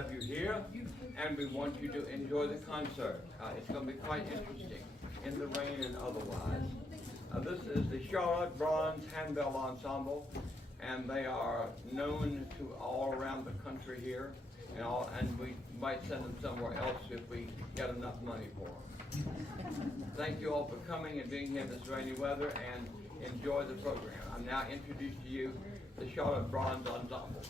have you here, and we want you to enjoy the concert. It's going to be quite interesting, in the rain and otherwise. This is the Charlotte Bronze Handbell Ensemble, and they are known to all around the country here, and we might send them somewhere else if we get enough money for them. Thank you all for coming and being here in this rainy weather, and enjoy the program. I'm now introducing to you the Charlotte Bronze Ensemble.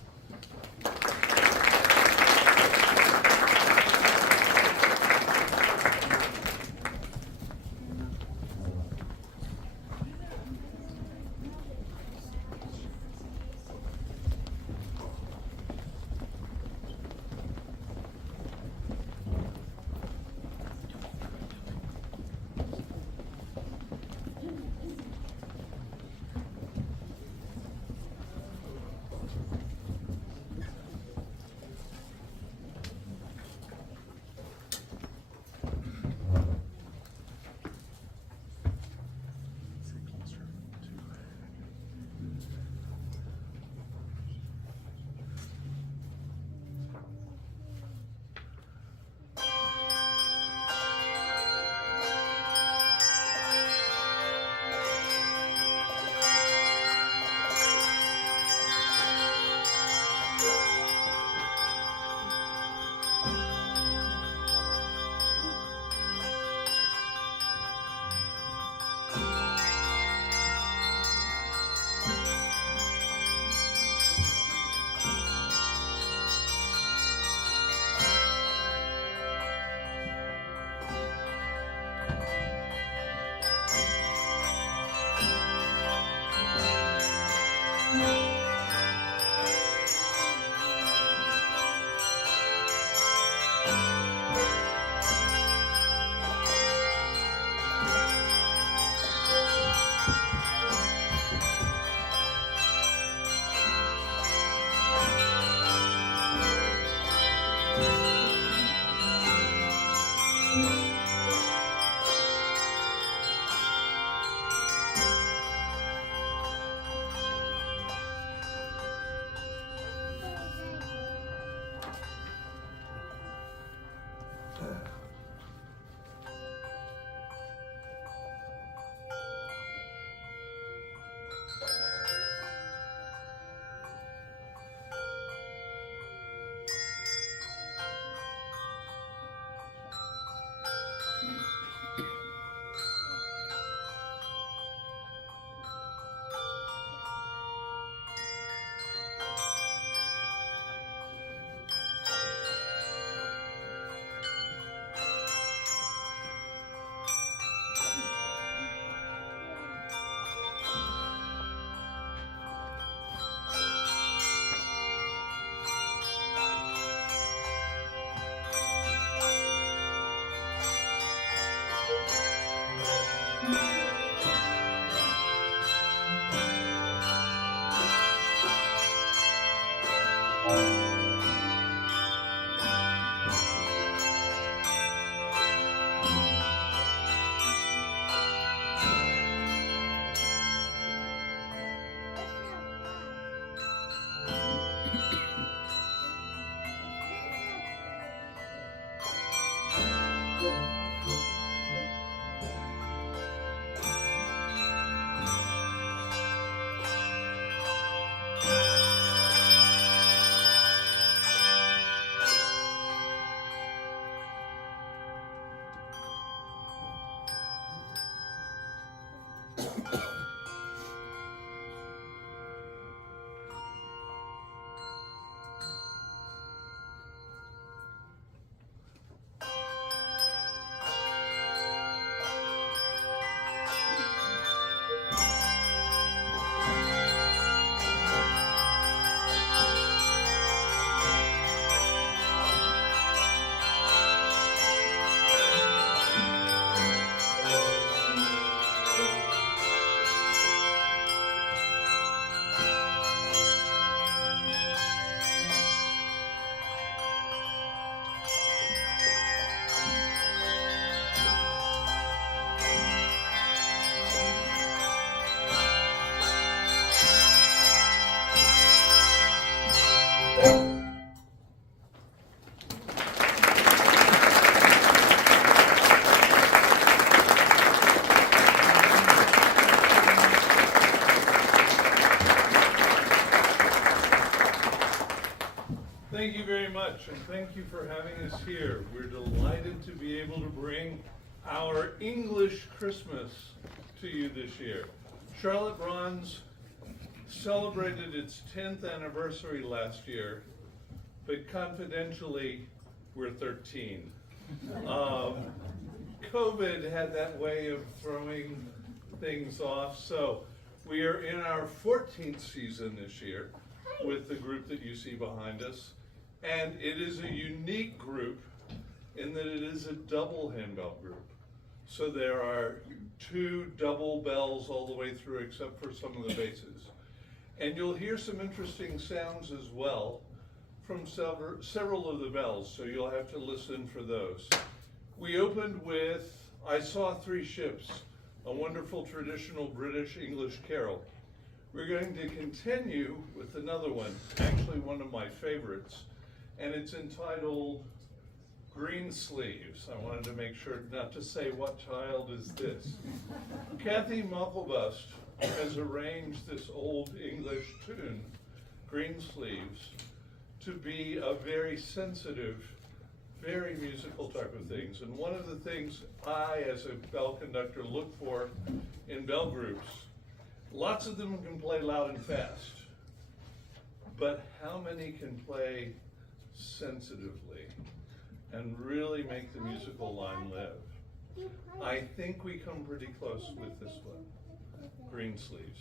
Thank you very much, and thank you for having us here. We're delighted to be able to bring our English Christmas to you this year. Charlotte Bronze celebrated its 10th anniversary last year, but confidentially, we're 13. COVID had that way of throwing things off, so we are in our 14th season this year with the group that you see behind us. And it is a unique group in that it is a double handbell group. So there are 2 double bells all the way through except for some of the basses. And you'll hear some interesting sounds as well from several of the bells, so you'll have to listen for those. We opened with I Saw Three Ships, a wonderful traditional British English carol. We're going to continue with another one, actually one of my favorites, and it's entitled Green Sleeves. I wanted to make sure not to say what child is this. Kathy Mucklebust has arranged this old English tune, Green Sleeves, to be a very sensitive, very musical type of things. And one of the things I, as a bell conductor, look for in bell groups, lots of them can play loud and fast, but how many can play sensitively and really make the musical line live? I think we come pretty close with this one, Green Sleeves.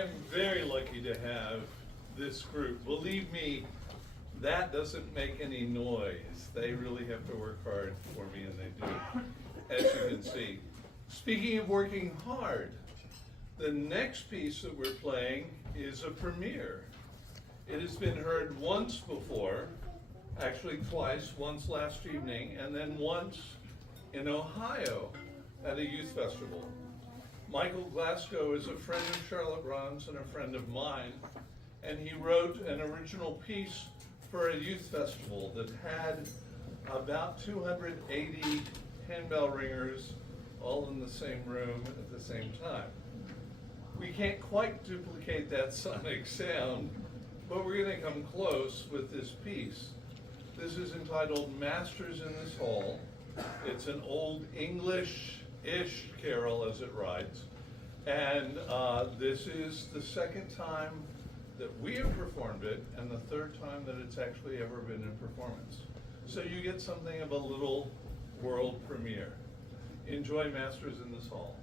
am very lucky to have this group. Believe me, that doesn't make any noise. They really have to work hard for me, and they do, as you can see. Speaking of working hard, the next piece that we're playing is a premiere. It has been heard once before, actually twice, once last evening, and then once in Ohio at a youth festival. Michael Glasgow is a friend of Charlotte Ron's and a friend of mine, and he wrote an original piece for a youth festival that had about 280 handbell ringers all in the same room at the same time. We can't quite duplicate that sonic sound, but we're going to come close with this piece. This is entitled Masters in This Hall. It's an old English-ish carol as it writes, and this is the second time that we have performed it and the third time that it's actually ever been in performance. So you get something of a little world premiere. Enjoy Masters in This Hall.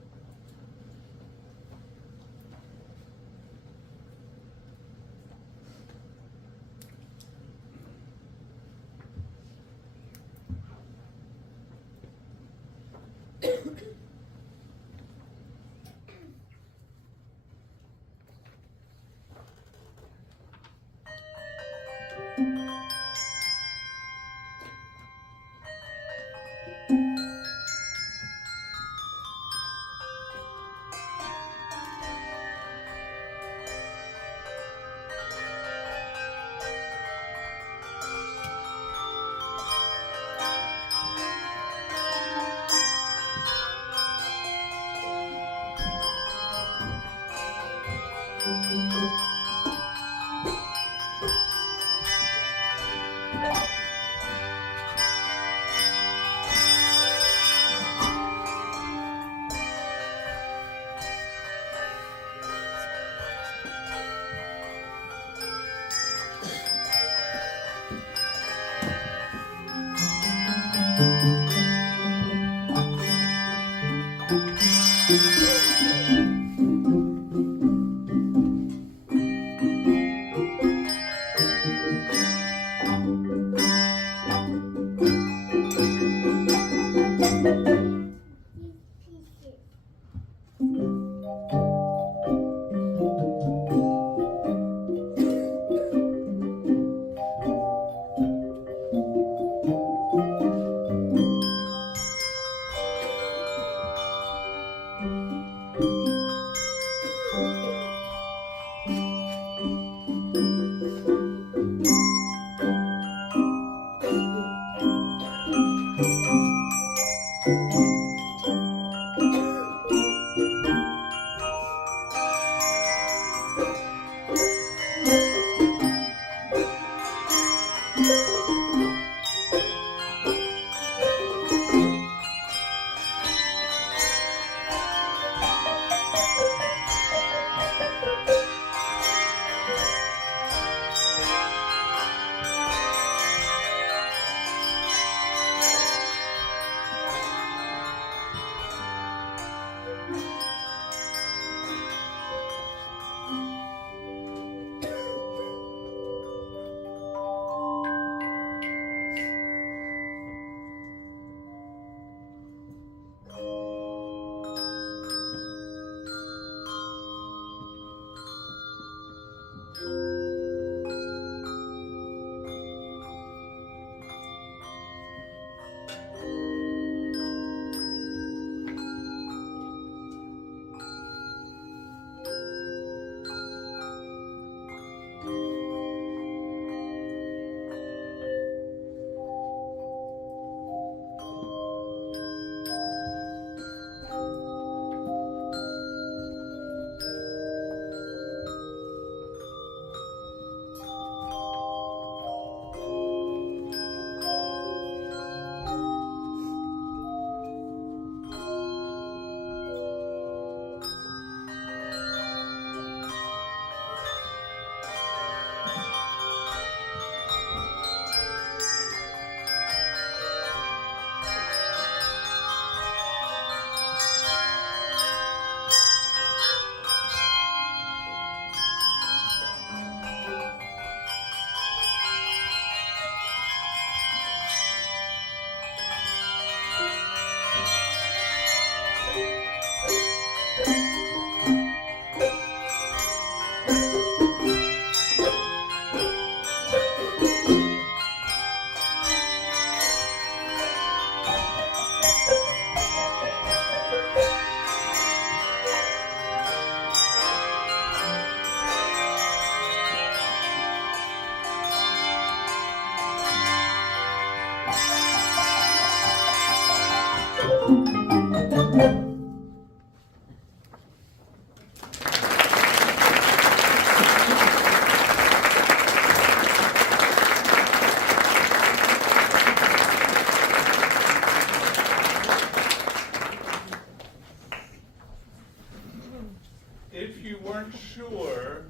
you weren't sure,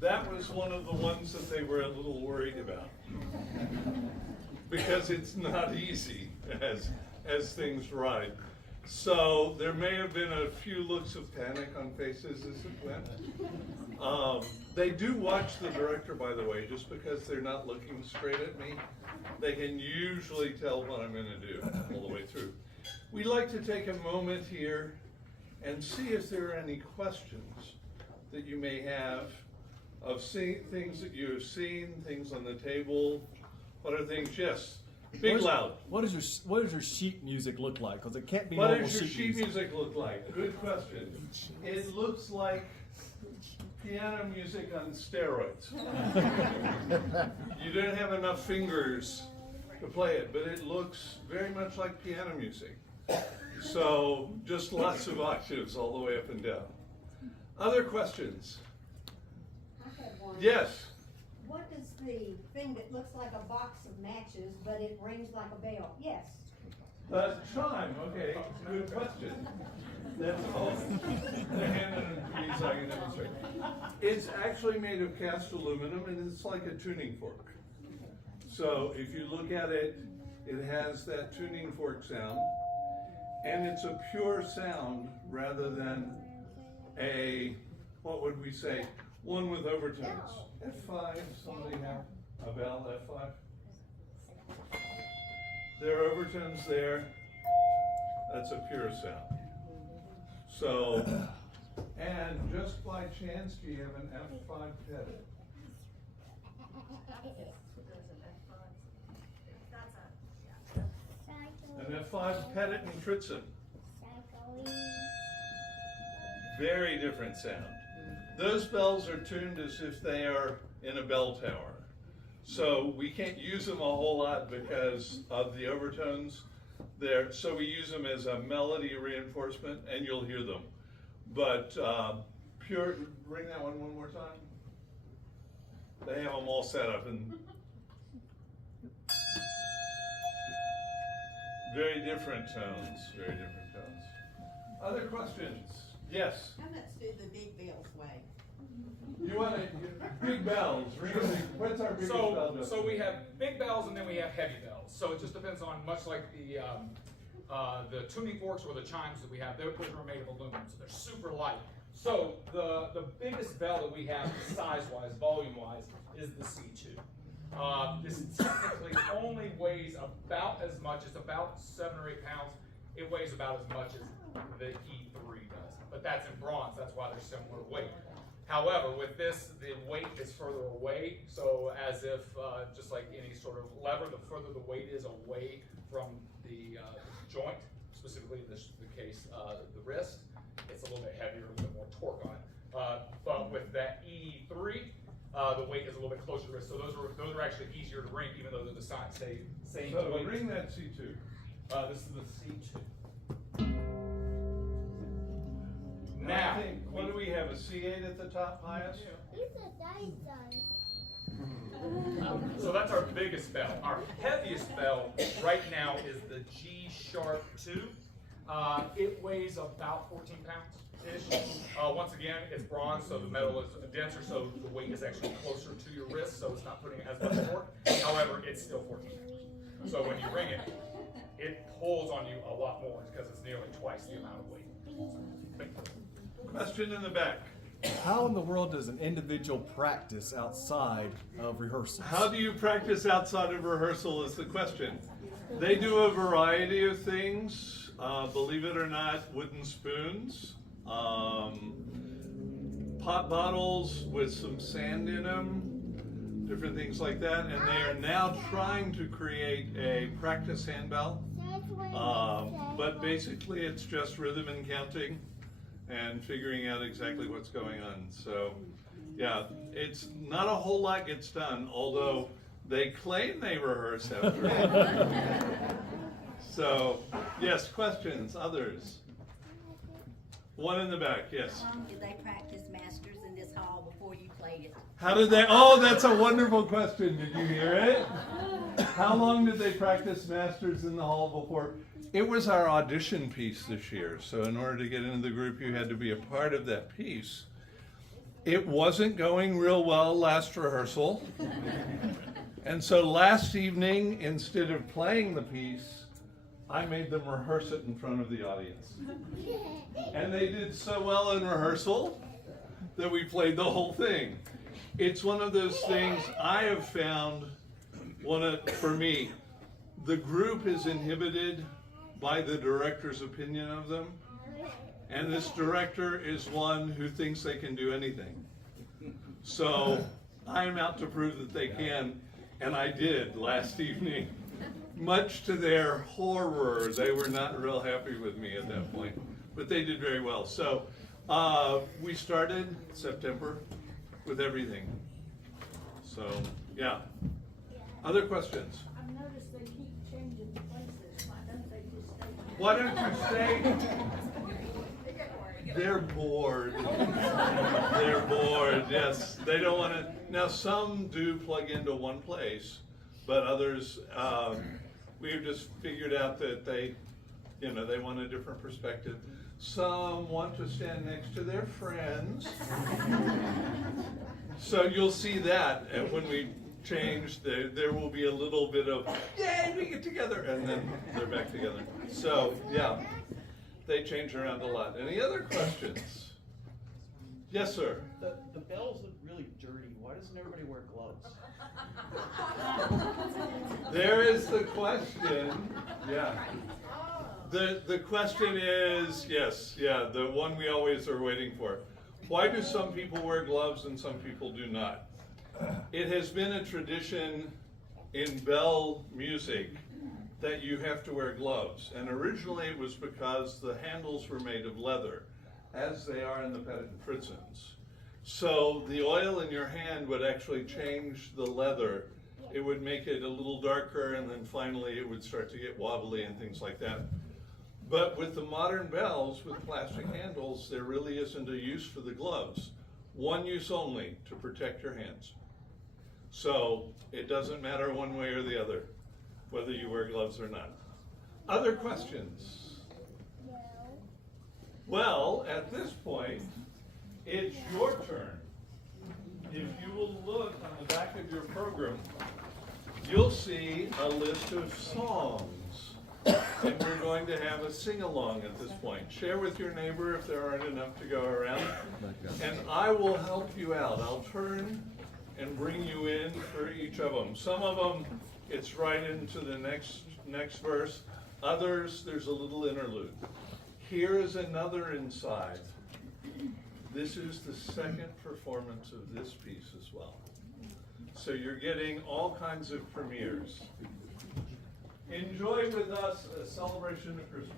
that was one of the ones that they were a little worried about. Because it's not easy as things ride. So there may have been a few looks of panic on faces as it went. They do watch the director, by the way, just because they're not looking straight at me. They can usually tell what I'm going to do all the way through. We'd like to take a moment here and see if there are any questions that you may have of things that you have seen, things on the table. What are things? Yes. Big loud. What does your sheet music look like? Because it can't be What normal does your sheet music. music look like? Good question. It looks like piano music on steroids. You don't have enough fingers to play it, but it looks very much like piano music. So just lots of octaves all the way up and down. Other questions? I have one. Yes. What is the thing that looks like a box of matches, but it rings like a bell? Yes. The chime, okay, good question. That's all. The hand and a piece I can demonstrate. It's actually made of cast aluminum and it's like a tuning fork. So if you look at it, it has that tuning fork sound and it's a pure sound rather than a, what would we say, one with overtones. F5, somebody have a bell, F5? There are overtones there. That's a pure sound. So, and just by chance, do you have an F5 pedal? An F5 Pettit and Tritzen. Very different sound. Those bells are tuned as if they are in a bell tower. So we can't use them a whole lot because of the overtones there. So we use them as a melody reinforcement and you'll hear them. But pure, ring that one more time. They have them all set up and very different tones, very different tones. Other questions? Yes. How much do the big bells weigh? You want to, big bells, ring a big, what's our biggest bell? Justin? So we have big bells and then we have heavy bells. So it just depends on, much like the tuning forks or the chimes that we have, those are made of aluminum, so they're super light. So the biggest bell that we have, size-wise, volume-wise, is the C2. This technically only weighs about as much, it's about 7 or 8 pounds. It weighs about as much as the E3 does, but that's in bronze, that's why they're similar weight. However, with this, the weight is further away, so as if, just like any sort of lever, the further the weight is away from the joint, specifically in the case, the wrist, it's a little bit heavier, a little bit more torque on it. But with that E3, the weight is a little bit closer to the wrist, so those are actually easier to ring, even though they're the same So weight. ring that C2. This is the C2. Now, what do we have, a C8 at the top highest? So that's our biggest bell. Our heaviest bell right now is the G Sharp 2. It weighs about 14 pounds-ish. Once again, it's bronze, so the metal is denser, so the weight is actually closer to your wrist, so it's not putting as much torque. However, it's still 14 pounds. So when you ring it, it pulls on you a lot more because it's nearly twice the amount of weight. Question in the back. How in the world does an individual practice outside of rehearsals? How do you practice outside of rehearsal is the question. They do a variety of things. Believe it or not, wooden spoons, pop bottles with some sand in them, different things like that. And they are now trying to create a practice handbell. But basically it's just rhythm and counting and figuring out exactly what's going on. So yeah, it's not a whole lot gets done, although they claim they rehearse after it. So yes, questions, others? One in the back, yes. How long did they practice Masters in this hall before you played it? How did they, oh, that's a wonderful question, did you hear it? How long did they practice Masters in the hall before? It was our audition piece this year, so in order to get into the group, you had to be a part of that piece. It wasn't going real well last rehearsal. And so last evening, instead of playing the piece, I made them rehearse it in front of the audience. And they did so well in rehearsal that we played the whole thing. It's one of those things I have found, for me, the group is inhibited by the director's opinion of them. And this director is one who thinks they can do anything. So I'm out to prove that they can, and I did last evening. Much to their horror, they were not real happy with me at that point, but they did very well. So we started September with everything. So yeah. Other questions? I've noticed they keep changing places. Why Why don't they just stay? don't you stay? They're bored. They're bored, yes. They don't want to. Now, some do plug into one place, but others, we've just figured out that they want a different perspective. Some want to stand next to their friends. So you'll see that when we change, there will be a little bit of, yay, we get together, and then they're back together. So, yeah. They change around a lot. Any other questions? Yes, sir. The bells look really dirty. Why doesn't everybody wear gloves? There is the question. Yeah. The question is, yes, yeah, the one we always are waiting for. Why do some people wear gloves and some people do not? It has been a tradition in bell music that you have to wear gloves. And originally it was because the handles were made of leather, as they are in the Fritzens. So the oil in your hand would actually change the leather. It would make it a little darker, and then finally it would start to get wobbly and things like that. But with the modern bells with plastic handles, there really isn't a use for the gloves. One use only, to protect your hands. So it doesn't matter one way or the other, whether you wear gloves or not. Other questions? Well, at this point, it's your turn. If you will look on the back of your program, you'll see a list of songs. And we're going to have a sing-along at this point. Share with your neighbor if there aren't enough to go around. And I will help you out. I'll turn and bring you in for each of them. Some of them, it's right into the next verse. Others, there's a little interlude. Here is another inside. This is the second performance of this piece as well. So you're getting all kinds of premieres. Enjoy with us a celebration of Christmas.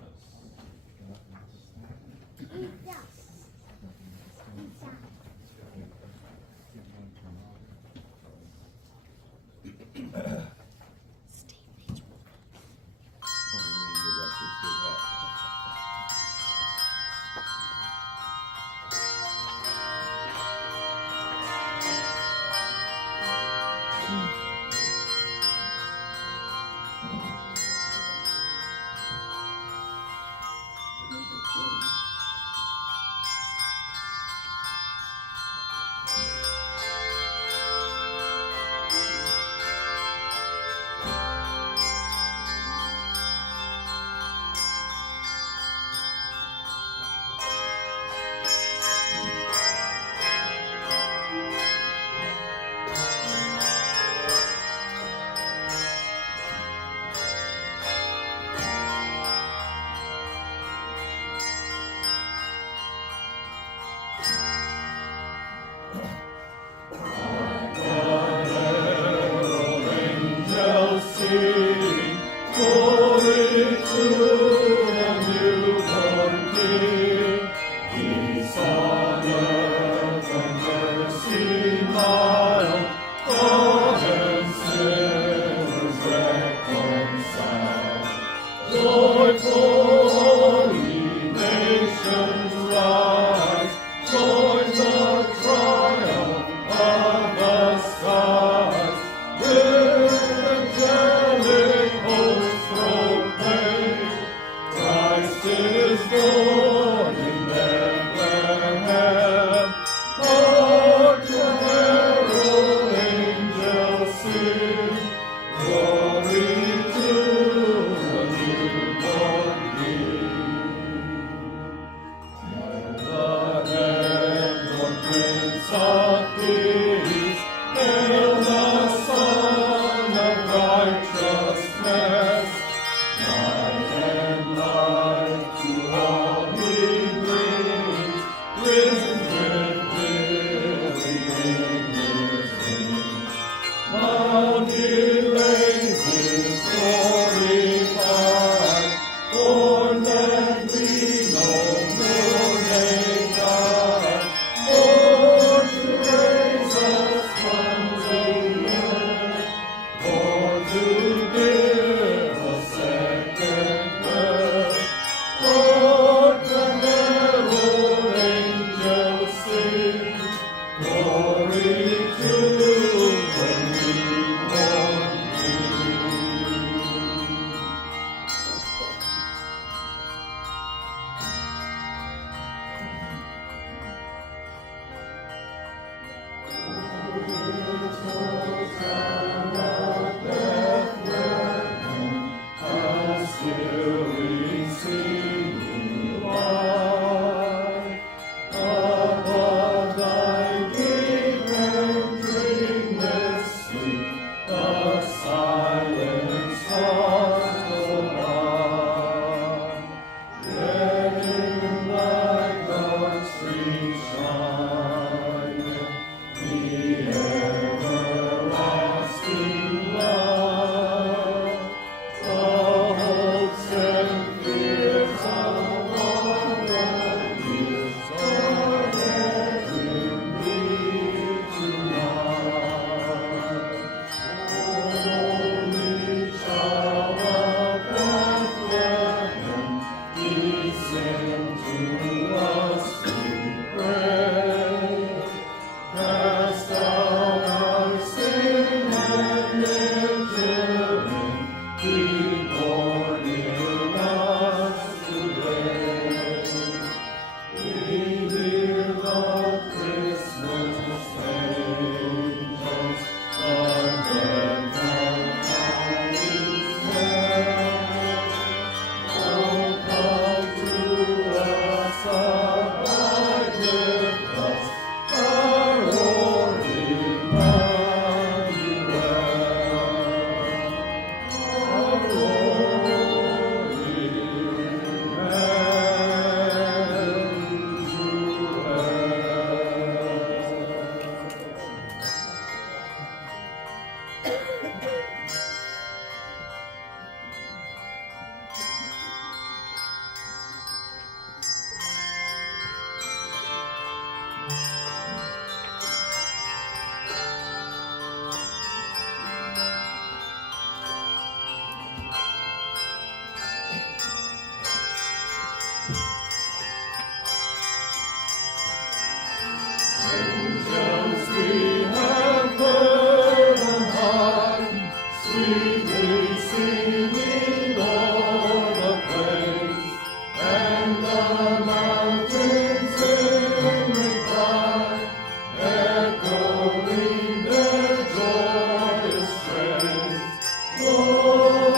Prince of Peace, hail the Son of Righteousness. Light and light to all he brings, risen with living wings. Mount he raises glorified, born that we no more may die, born to raise us from the earth, born to give a second birth. Lord, the herald angels sing, glory to the newborn King. Little town of Bethlehem, how still we sing you lie. Above thy deep and dreamless sleep, the silent stars go by. Yet in thy dark streets shine the everlasting light. The hopes and fears of all that is are yet in thee tonight. Holy Child of Bethlehem, descend to us, we pray. Cast out our sin and enter in, be born in us today. We hear the Christmas angels, the tidings tell. Oh, come to us, abide with us, our Lord Emmanuel. Our Lord Angels we have heard on high, sweetly singing o'er the plains, and the mountains in reply, echoing their joyous strains. Gloria.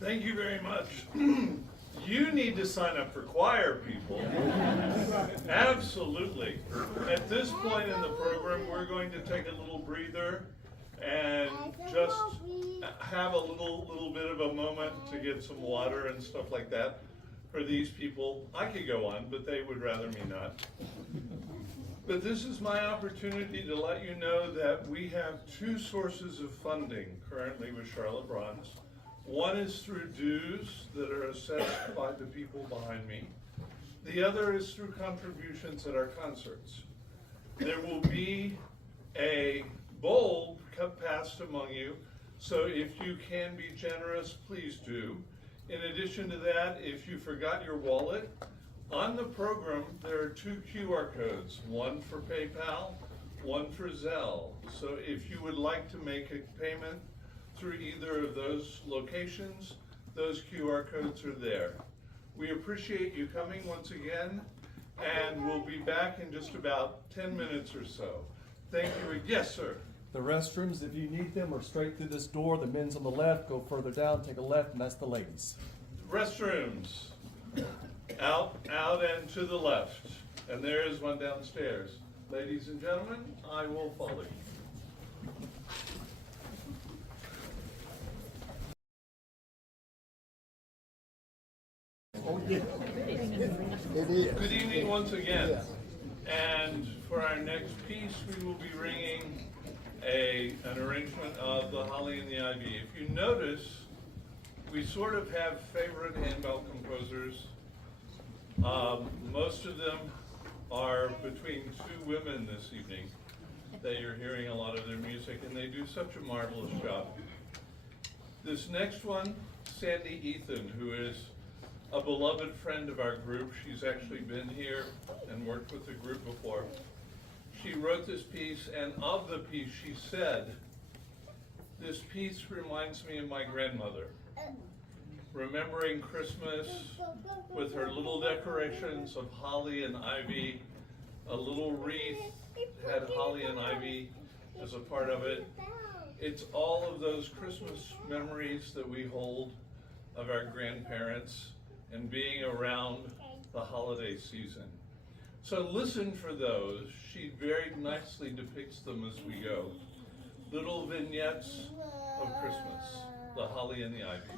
Thank you very much. You need to sign up for choir, people. Absolutely. At this point in the program, we're going to take a little breather and just have a little bit of a moment to get some water and stuff like that for these people. I could go on, but they would rather me not. But this is my opportunity to let you know that we have two sources of funding currently with Charlotte Bronze. One is through dues that are assessed by the people behind me. The other is through contributions at our concerts. There will be a bowl passed among you, so if you can be generous, please do. In addition to that, if you forgot your wallet, on the program there are 2 QR codes, one for PayPal, one for Zelle. So if you would like to make a payment through either of those locations, those QR codes are there. We appreciate you coming once again, and we'll be back in just about 10 minutes or so. Thank you. Yes, sir. The restrooms, if you need them, are straight through this door. The men's on the left, go further down, take a left, and that's the ladies. Restrooms. Out and to the left. And there is one downstairs. Ladies and gentlemen, I will follow you. Good evening once again. And for our next piece, we will be ringing an arrangement of the Holly and the Ivy. If you notice, we sort of have favorite handbell composers. Most of them are between 2 women this evening that you're hearing a lot of their music, and they do such a marvelous job. This next one, Sandy Ethan, who is a beloved friend of our group. She's actually been here and worked with the group before. She wrote this piece, and of the piece she said, "This piece reminds me of my grandmother. Remembering Christmas with her little decorations of holly and ivy, a little wreath had holly and ivy as a part of it. It's all of those Christmas memories that we hold of our grandparents and being around the holiday season. So listen for those. She very nicely depicts them as we go. Little vignettes of Christmas, the holly and the ivy."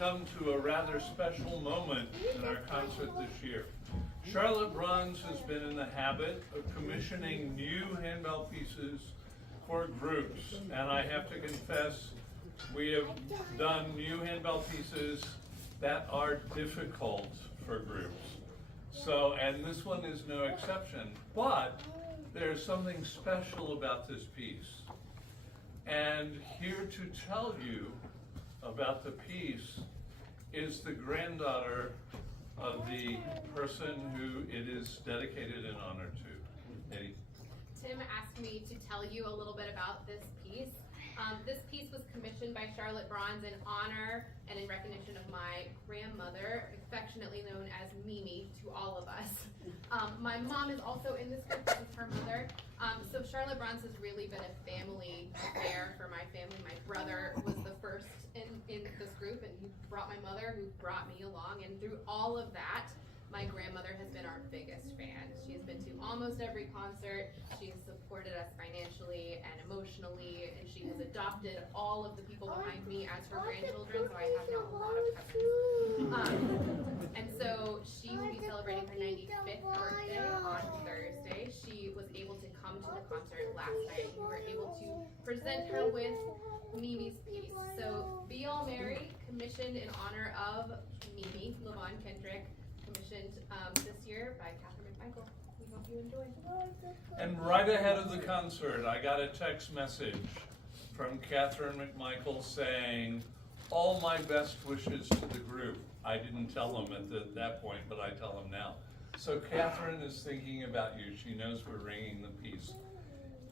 come to a rather special moment in our concert this year. Charlotte Bronze has been in the habit of commissioning new handbell pieces for groups, and I have to confess, we have done new handbell pieces that are difficult for groups. So, and this one is no exception, but there's something special about this piece. And here to tell you about the piece is the granddaughter of the person who it is dedicated in honor to. Eddie. Tim asked me to tell you a little bit about this piece. This piece was commissioned by Charlotte Bronze in honor and in recognition of my grandmother, affectionately known as Mimi to all of us. My mom is also in this group, this is her mother. So Charlotte Bronze has really been a family affair for my family. My brother was the first in this group, and he brought my mother, who brought me along, and through all of that, my grandmother has been our biggest fan. She has been to almost every concert. She has supported us financially and emotionally, and she has adopted all of the people behind me as her grandchildren, so I have now a lot of cousins. And so she will be celebrating her 95th birthday on Thursday. She was able to come to the concert last night. We were able to present her with Mimi's piece. So Be All Merry, commissioned in honor of Mimi, Levon Kendrick, commissioned this year by Catherine McMichael. We hope you enjoy. And right ahead of the concert, I got a text message from Catherine McMichael saying, all my best wishes to the group. I didn't tell them at that point, but I tell them now. So Catherine is thinking about you. She knows we're ringing the piece.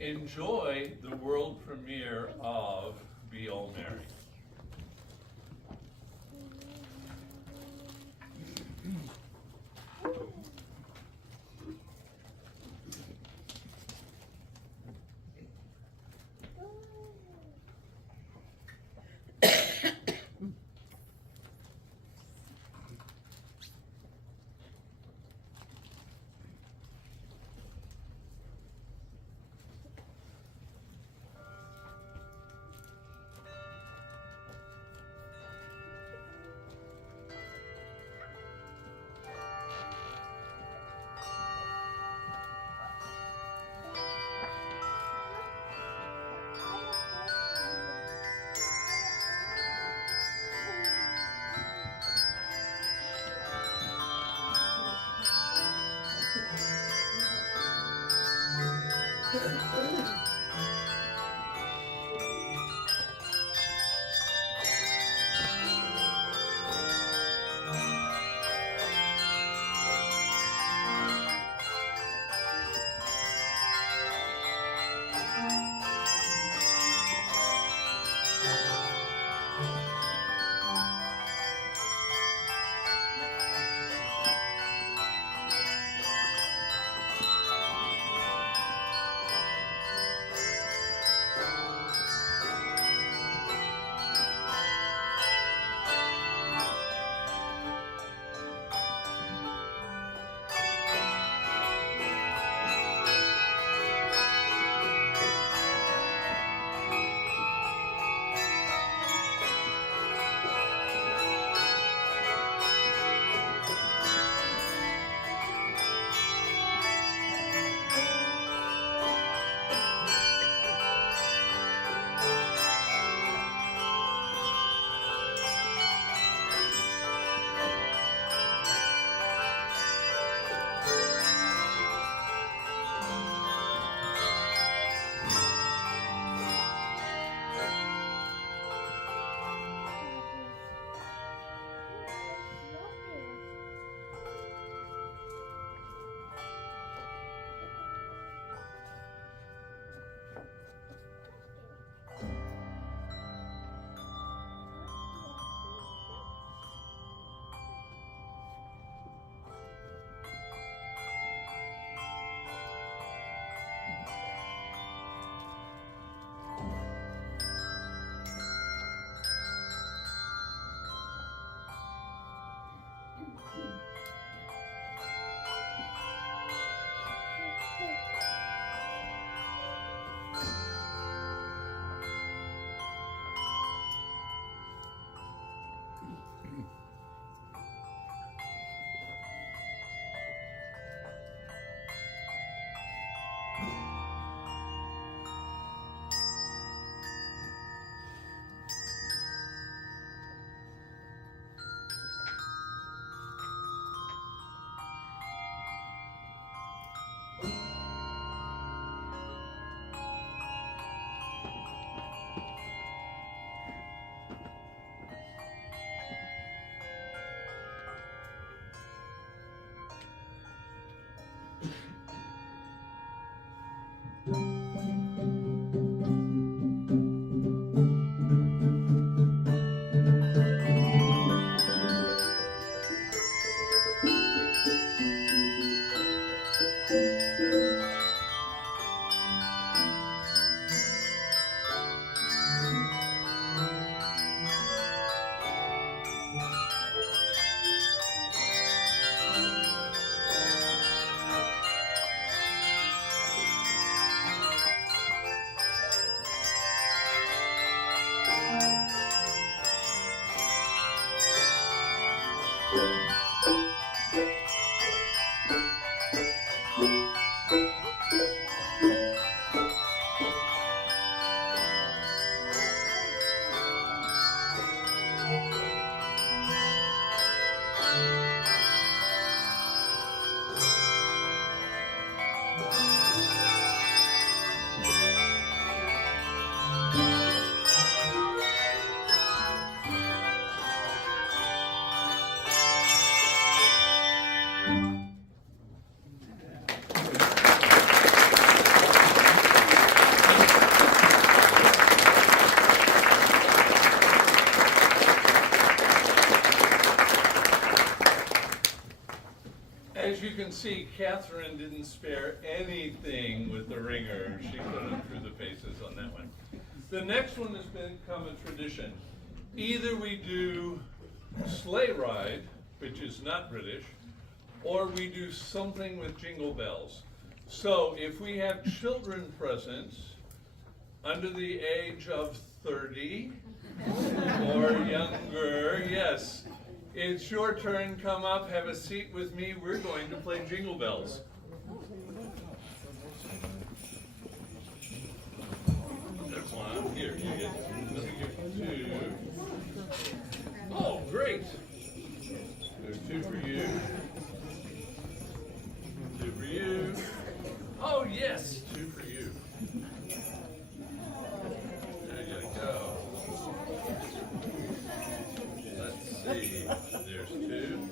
Enjoy the world premiere of Be All Merry. As you can see, Catherine didn't spare anything with the ringer. She put them through the paces on that one. The next one has become a tradition. Either we do sleigh ride, which is not British, or we do something with jingle bells. So if we have children present under the age of 30 or younger, yes, it's your turn. Come up, have a seat with me. We're going to play Jingle Bells. That's one. Here, you get two. Oh, great. There's two for you. Two for you. Oh, yes, two for you. There you go. Let's see. There's two.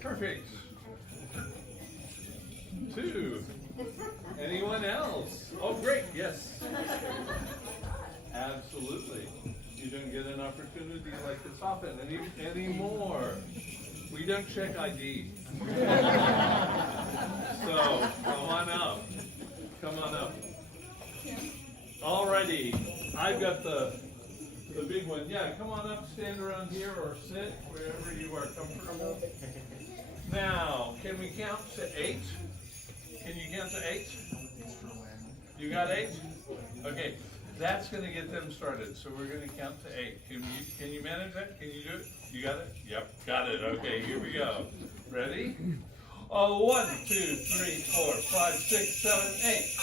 Perfect. Two. Anyone else? Oh, great. Yes. Absolutely. You don't get an opportunity like this often anymore. We don't check ID. So come on up. Come on up. Alrighty. I've got the big one. Yeah, come on up, stand around here or sit wherever you are comfortable. Now, can we count to 8? Can you count to 8? You got 8? Okay, that's going to get them started. So we're going to count to 8. Can you manage that? Can you do it? You got it? Yep, got it. Okay, here we go. Ready? Oh, 1, 2, 3, 4, 5, 6, 7, 8.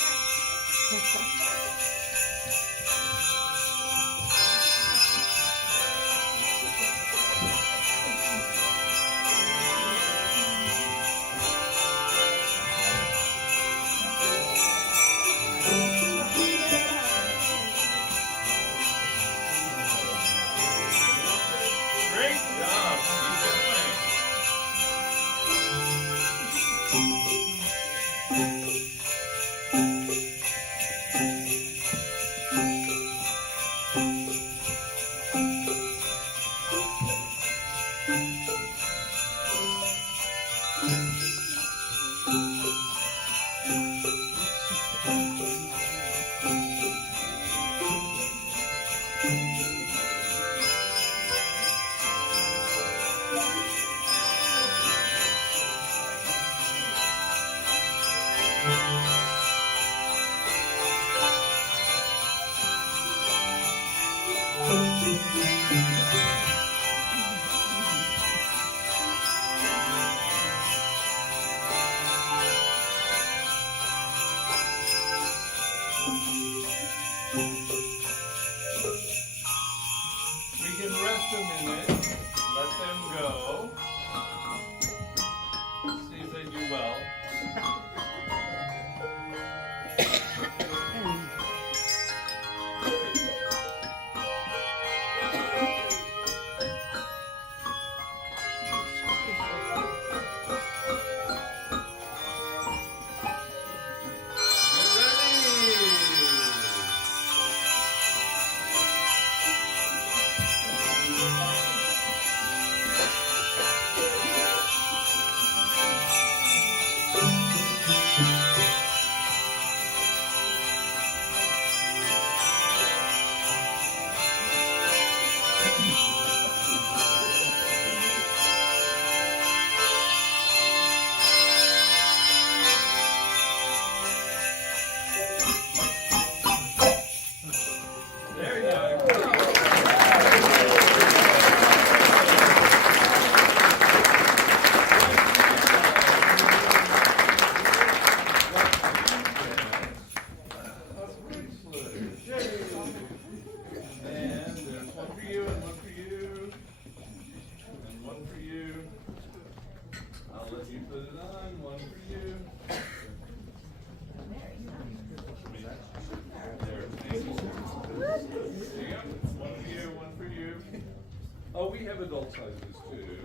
Oh, we have adult sizes too.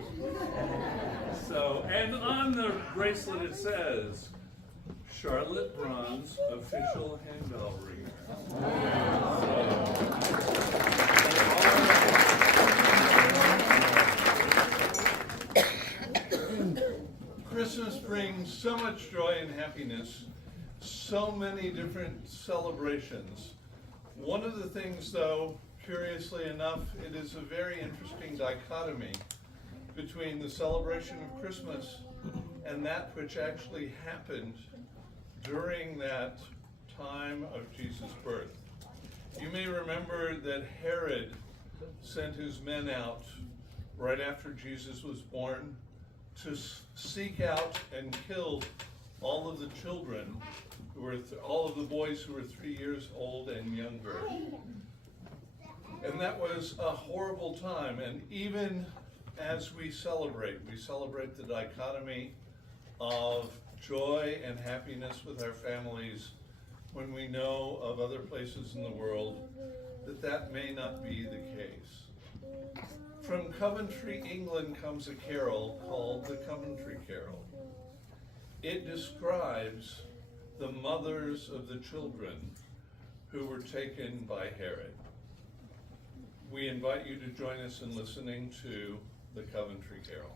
So, and on the bracelet it says, Charlotte Braun's official handbell ringer. Christmas brings so much joy and happiness, so many different celebrations. One of the things, though, curiously enough, it is a very interesting dichotomy between the celebration of Christmas and that which actually happened during that time of Jesus' birth. You may remember that Herod sent his men out right after Jesus was born to seek out and kill all of the children who were, all of the boys who were 3 years old and younger. And that was a horrible time. And even as we celebrate the dichotomy of joy and happiness with our families when we know of other places in the world that that may not be the case. From Coventry, England comes a carol called the Coventry Carol. It describes the mothers of the children who were taken by Herod. We invite you to join us in listening to the Coventry Carol.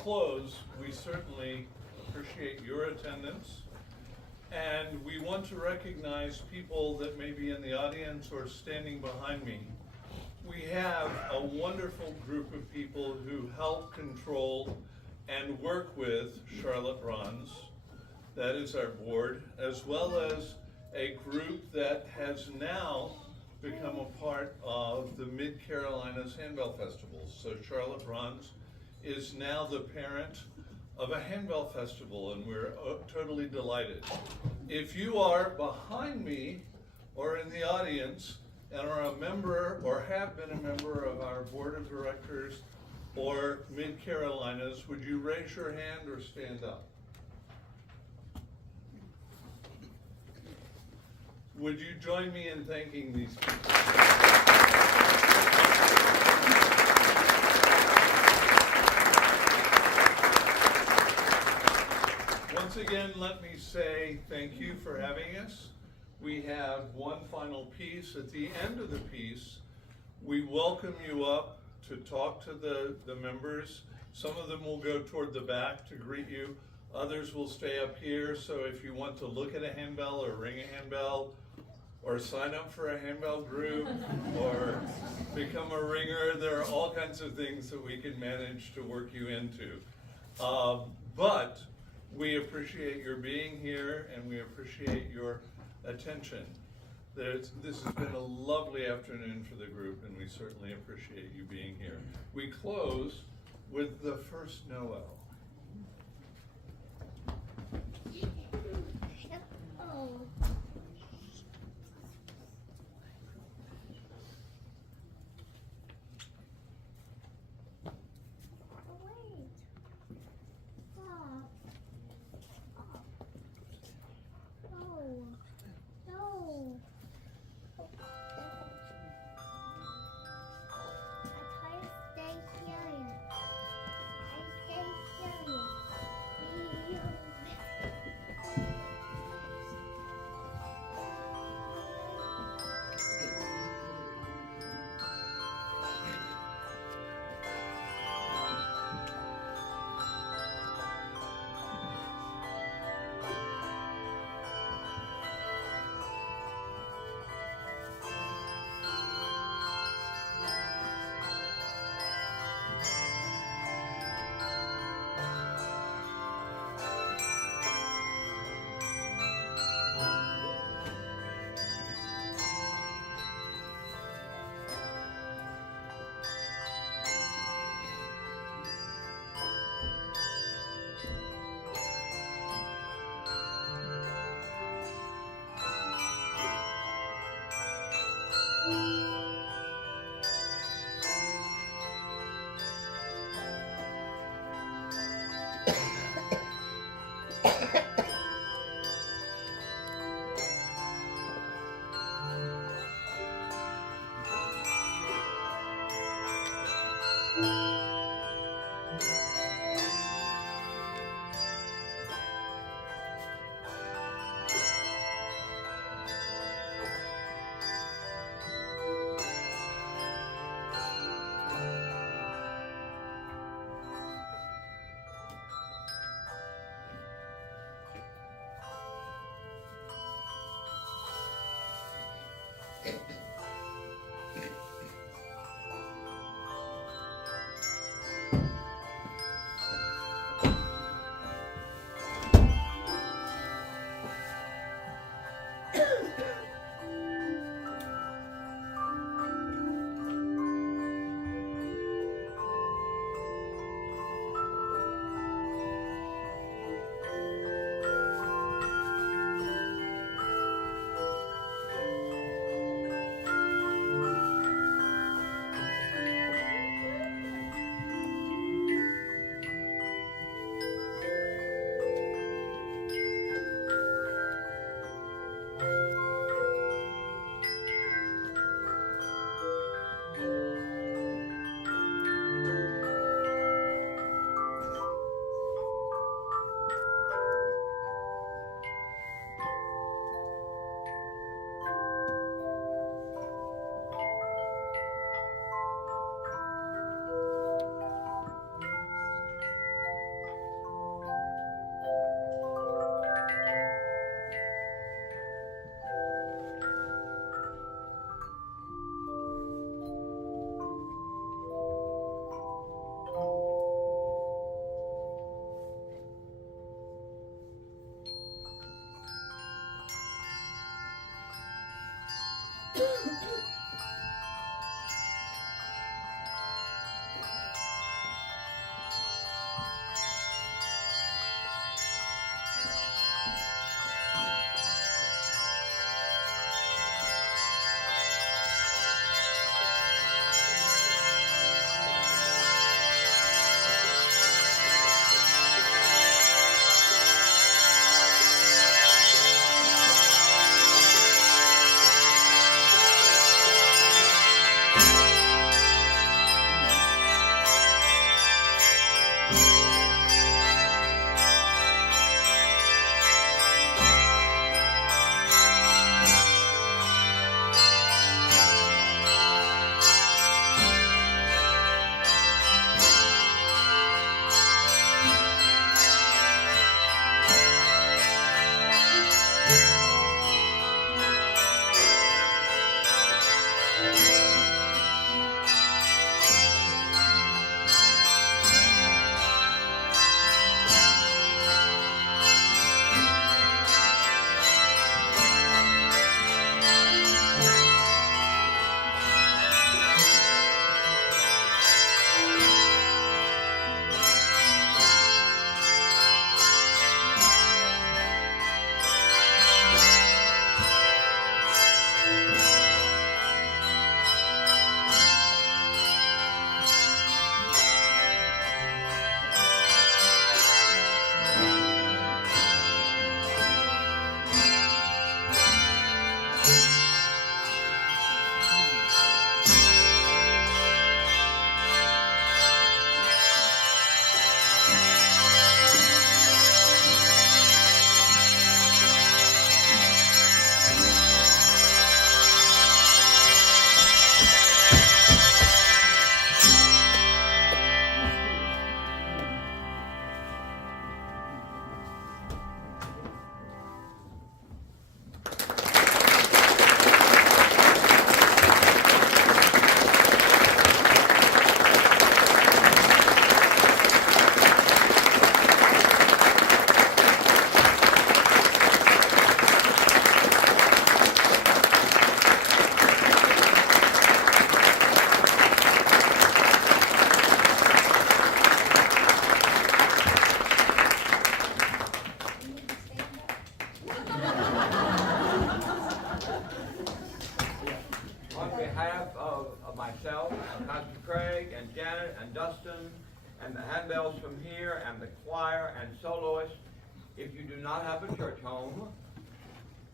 close, we certainly appreciate your attendance. And we want to recognize people that may be in the audience or standing behind me. We have a wonderful group of people who help control and work with Charlotte Bronze. That is our board, as well as a group that has now become a part of the Mid-Carolinas Handbell Festival. So Charlotte Bronze is now the parent of a handbell festival, and we're totally delighted. If you are behind me or in the audience and are a member or have been a member of our board of directors or Mid-Carolinas, would you raise your hand or stand up? Would you join me in thanking these people? Once again, let me say thank you for having us. We have one final piece. At the end of the piece, we welcome you up to talk to the members. Some of them will go toward the back to greet you. Others will stay up here. So if you want to look at a handbell or ring a handbell, or sign up for a handbell group, or become a ringer, there are all kinds of things that we can manage to work you into. But we appreciate your being here, and we appreciate your attention. This has been a lovely afternoon for the group, and we certainly appreciate you being here. We close with the first Noel. myself, and Pastor Craig, and Janet, and Dustin, and the handbells from here, and the choir, and soloists. If you do not have a church home,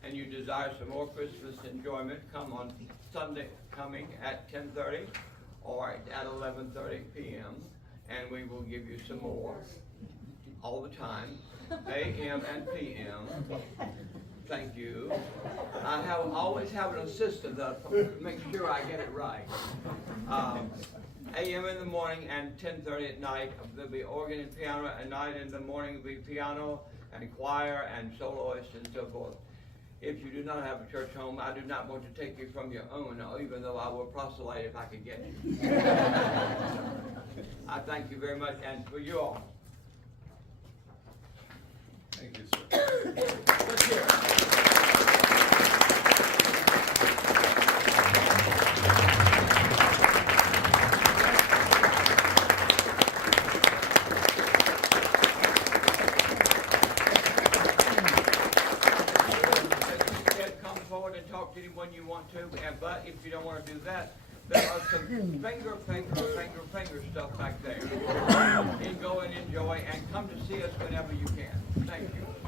and you desire some more Christmas enjoyment, come on Sunday coming at 10:30 or at 11:30 p.m., and we will give you some more all the time, a.m. and p.m. Thank you. I always have an assistant that makes sure I get it right. A.m. in the morning and 10:30 at night. There'll be organ and piano. At night in the morning will be piano and choir and soloist and so forth. If you do not have a church home, I do not want to take you from your own, even though I will proselyte if I can get you. I thank you very much, and for you all. Thank you, sir. Let's hear it. When you want to, but if you don't want to do that, there are some finger stuff back there. And go and enjoy and come to see us whenever you can. Thank you.